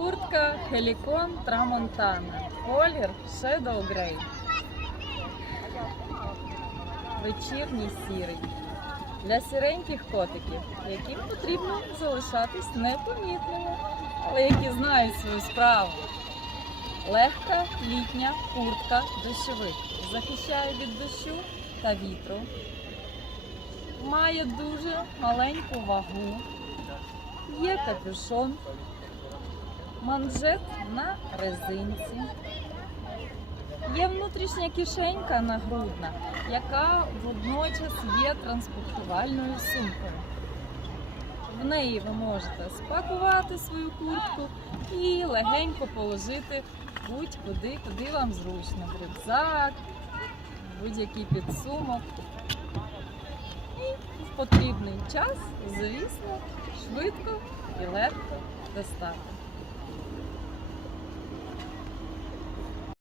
Куртка Helicon Tramontana. Колір Shadow Grey. Вечірній сірий. Для сіреньких котиків, яким потрібно залишатись непомітними, але які знають свою справу. Легка літня куртка дощовик захищає від дощу та вітру. Має дуже маленьку вагу. Є капюшон, манжет на резинці. Є внутрішня кишенька нагрудна, яка водночас є транспортувальною сумкою. В неї ви можете спакувати свою куртку і легенько положити будь-куди, куди вам зручно. В рюкзак, будь-який підсумок. І в потрібний час, звісно, швидко і легко достати.